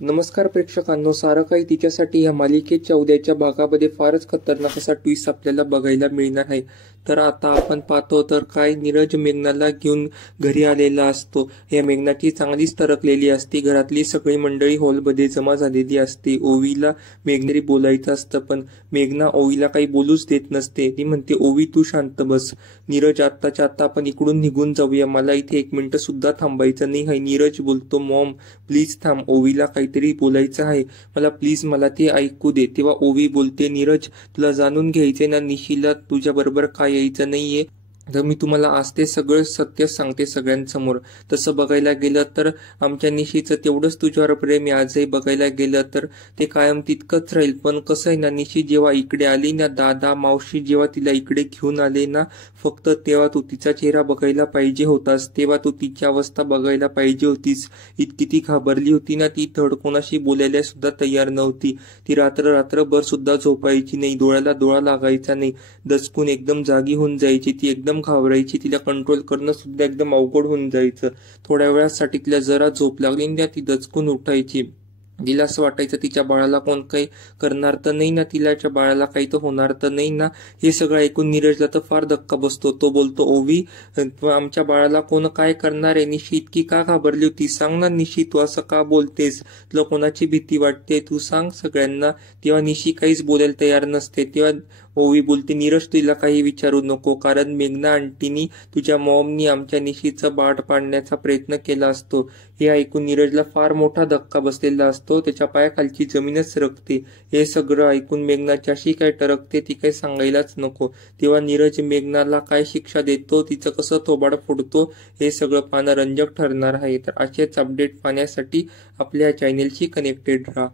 नमस्कार प्रेक्षकांनो, सारं काही तिच्यासाठी या मालिकेच्या उद्याच्या भागामध्ये फारच खतरनाक असा ट्विस्ट आपल्याला बघायला मिळणार आहे। तर आता आपण पाहतो तर काय नीरज मेघनाला घेऊन घरी आलेला असतो। या मेघनाची चांगलीच तरकलेली असते। घरातली सगळी मंडळी हॉलमध्ये जमा झालेली असते। ओवीला मेघनेरी बोलायचं असतं, पण मेघना ओवीला काही बोलूच देत नसते। ती म्हणते, ओवी तू शांत बस, नीरज आत्ताच्या आत्ता आपण इकडून निघून जाऊया, मला इथे 1 मिनिट सुद्धा थांबायचं नाही आहे। नीरज बोलतो, मॉम प्लीज थांब, ओवीला काहीतरी बोलायचं आहे मला, प्लीज मला ते ऐकू दे। तेव्हा ओवी बोलते, नीरज तुला जाणून घ्यायचंय ना निशीला तुझ्या बरोबर काय यायचं नाहीये, तर मी तुम्हाला आज ते सगळं सत्य सांगते सगळ्यांसमोर। तसं बघायला गेलं तर आमच्या निशीचं तेवढंच तुझ्यावर प्रेम आहे, आजही बघायला गेलं तर ते कायम तितकंच राहील। पण कसं आहे ना, निशी जेव्हा इकडे आली ना, दादा मावशी जेव्हा तिला इकडे घेऊन आले ना, फक्त तेव्हा तू तिचा चेहरा बघायला पाहिजे होतास, तेव्हा तू तिची अवस्था बघायला पाहिजे होतीस। इतकी ती घाबरली होती ना, ती धड कोणाशी बोलायला सुद्धा तयार नव्हती। ती रात्रभर सुद्धा झोपायची नाही, डोळ्याला डोळा लागायचा नाही, दचकून एकदम जागी होऊन जायची। ती एकदम घाबरायची, तिला कंट्रोल करणं सुद्धा एकदम अवघड होऊन जायचं। थोड्या वेळासाठी तिला जरा झोप लागली ना, ती दचकून उठायची। तिला असं वाटायचं तिच्या बाळाला कोण काही करणार तर नाही ना, तिलाच्या बाळाला काही तर होणार तर नाही ना। हे सगळं ऐकून नीरजला तर फार धक्का बसतो। तो बोलतो, ओवी आमच्या बाळाला कोण काय करणार आहे? निशी इतकी का घाबरली होती? सांग ना निशी, तू असं का बोलतेस? तुला कोणाची भीती वाटते? तू सांग सगळ्यांना। तेव्हा निशी काहीच बोलायला तयार नसते। तेव्हा ओवी बोलते, नीरज तिला काही विचारू नको, कारण मेघना आंटीनी तुझ्या मॉमनी आमच्या निशीचं बाळ पाडण्याचा प्रयत्न केला असतो। हे ऐकून नीरजला फार मोठा धक्का बसलेला असतो, त्याच्या पायाखालची जमीनच सरकते। हे सगळं ऐकून मेघनाची अशी काय टरकते ती काही सांगायलाच नको। तेव्हा नीरज मेघनाला काय शिक्षा देतो, तिचं कसं थोबाड फोडतो, हे सगळं पाहणं रंजक ठरणार आहे। तर असेच अपडेट पाहण्यासाठी आपल्या चॅनेलशी कनेक्टेड राहा।